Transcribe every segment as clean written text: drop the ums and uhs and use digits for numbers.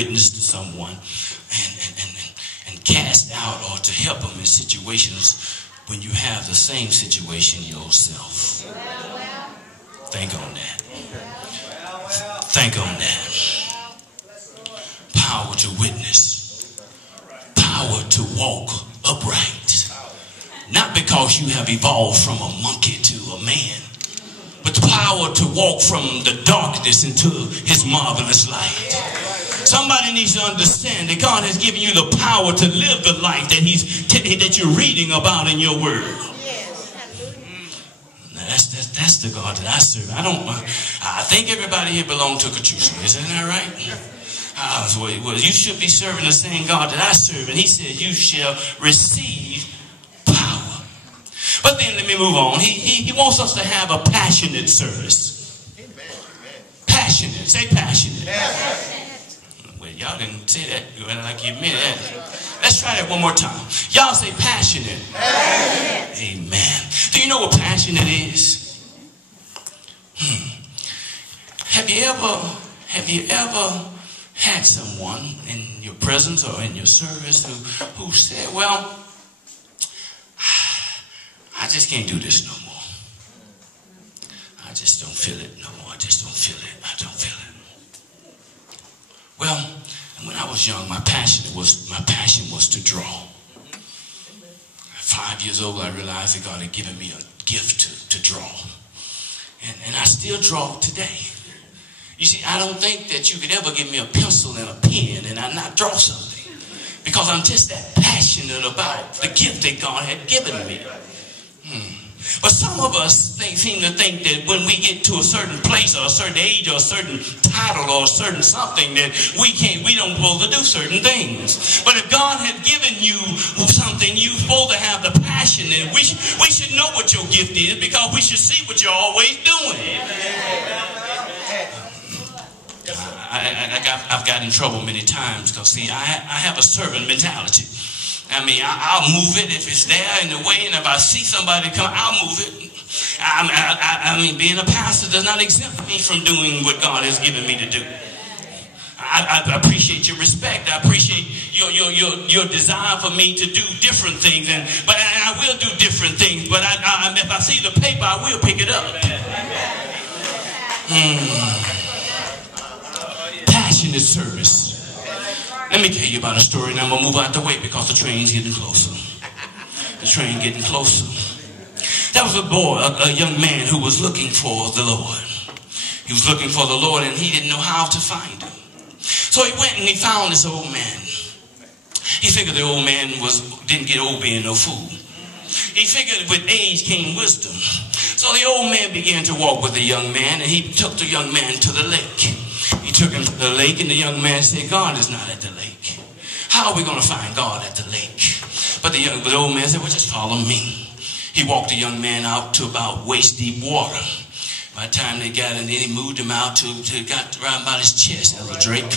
witness to someone and cast out or to help them in situations when you have the same situation yourself. Think on that. Think on that. Power to witness. Power to walk upright. Not because you have evolved from a monkey to a man, but the power to walk from the darkness into his marvelous light. Somebody needs to understand that God has given you the power to live the life that you're reading about in your word. That's the God that I serve. I think everybody here belongs to Kachusa. Isn't that right? Well, you should be serving the same God that I serve. And he said, you shall receive power. But then let me move on. He wants us to have a passionate service. Passionate. Say passionate. Well, y'all didn't say that like you meant that. Let's try that one more time. Y'all say passionate. Amen. Do you know what passionate is? Have you ever had someone in your presence or in your service who said, well, I just can't do this no more. I just don't feel it no more. I just don't feel it. I don't feel it. Well, when I was young, my passion was to draw. At 5 years old, I realized that God had given me a gift to draw. And I still draw today. You see, I don't think that you could ever give me a pencil and a pen and I not draw something. Because I'm just that passionate about the gift that God had given me. But some of us seem to think that when we get to a certain place or a certain age or a certain title or a certain something that we don't supposed to do certain things. But if God had given you something, you're supposed to have the passion, and we should know what your gift is because we should see what you're always doing. I've got in trouble many times because, see, I have a servant mentality. I mean, I'll move it if it's there in the way, and if I see somebody come, I'll move it. I mean, being a pastor does not exempt me from doing what God has given me to do. I appreciate your respect. I appreciate your desire for me to do different things, but I will do different things. But if I see the paper, I will pick it up. Passionate service. Let me tell you about a story, and I'm going to move out the way because the train's getting closer. The train getting closer. That was a boy, a young man who was looking for the Lord. He was looking for the Lord, and he didn't know how to find him. So he went and he found this old man. He figured the old man didn't get old being no fool. He figured with age came wisdom. So the old man began to walk with the young man, and he took the young man to the lake. He took him to the lake, and the young man said, God is not at the lake. How are we going to find God at the lake? But the old man said, well, just follow me. He walked the young man out to about waist-deep water. By the time they got in, then he moved him out to got around about his chest, Elder Drake.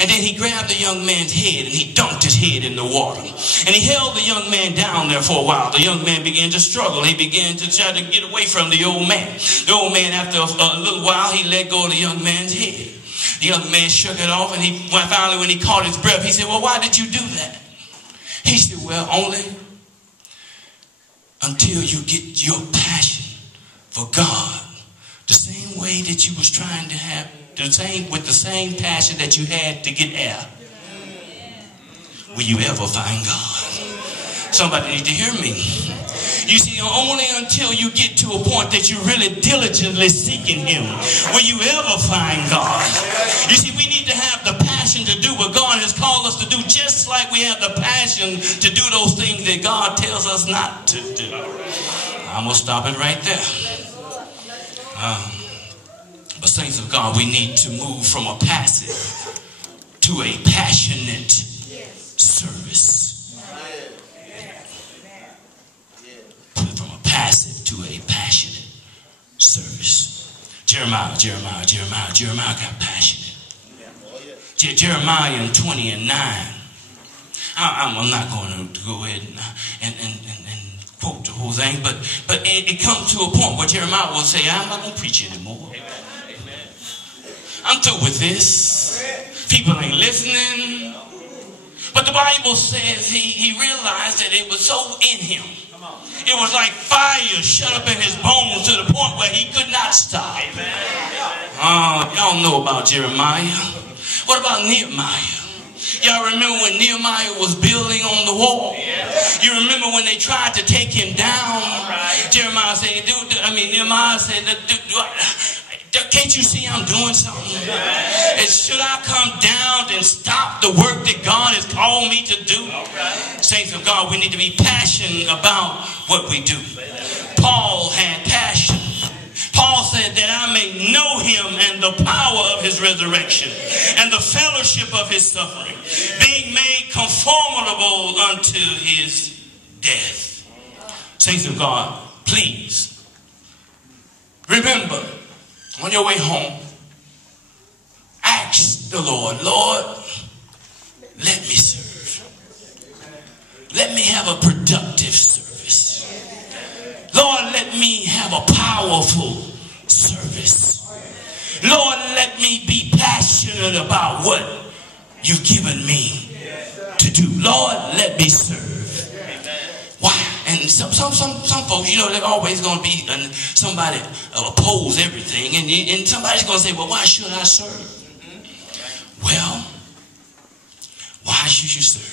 And then he grabbed the young man's head, and he dunked his head in the water. And he held the young man down there for a while. The young man began to struggle. He began to try to get away from the old man. The old man, after a little while, he let go of the young man's head. The young man shook it off, and finally when he caught his breath, he said, well, why did you do that? He said, well, only until you get your passion for God the same way that you was trying to have, with the same passion that you had to get air, will you ever find God? Somebody need to hear me. You see, only until you get to a point that you're really diligently seeking him will you ever find God. You see, we need to have the passion to do what God has called us to do, just like we have the passion to do those things that God tells us not to do. I'm going to stop it right there. But saints of God, we need to move from a passive to a passionate service. Passive to a passionate service. Jeremiah got passionate. Jeremiah in 20 and 9. I'm not going to go ahead and quote the whole thing, but it comes to a point where Jeremiah will say, I'm not going to preach anymore. I'm through with this. People ain't listening. But the Bible says he realized that it was so in him. It was like fire shut up in his bones to the point where he could not stop. Y'all know about Jeremiah. What about Nehemiah? Y'all remember when Nehemiah was building on the wall? You remember when they tried to take him down? Nehemiah said, can't you see I'm doing something? And should I come down and stop the work that God has called me to do? Saints of God, we need to be passionate about what we do. Paul had passion. Paul said that I may know him and the power of his resurrection and the fellowship of his suffering, being made conformable unto his death. Saints of God, please remember, on your way home, ask the Lord, Lord, let me serve. Let me have a productive service. Lord, let me have a powerful service. Lord, let me be passionate about what you've given me to do. Lord, let me serve. Why? And some folks, you know, they're always going to be somebody oppose everything. And somebody's going to say, well, why should I serve? Well, why should you serve?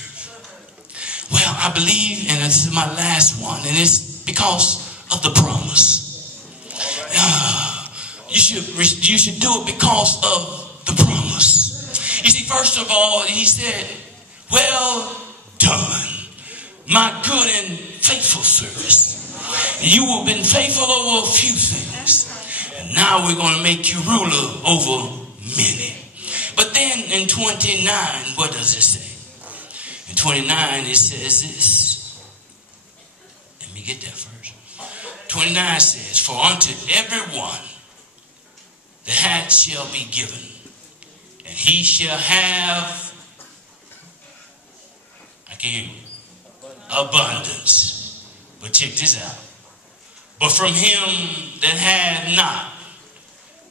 Well, I believe, and this is my last one, and it's because of the promise. You should do it because of the promise. You see, first of all, he said, well done, my good and faithful service. You have been faithful over a few things, and now we're going to make you ruler over many. But then in 29, what does it say? In 29, it says this. Let me get that first. 29 says, for unto everyone the hat shall be given, and he shall have, I can hear you, abundance. But check this out. But from him that hath not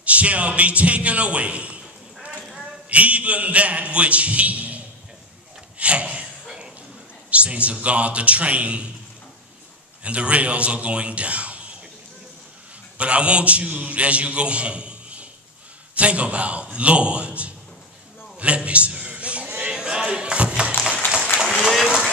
shall be taken away even that which he hath. Saints of God, the train and the rails are going down. But I want you, as you go home, think about, Lord, let me serve. Amen.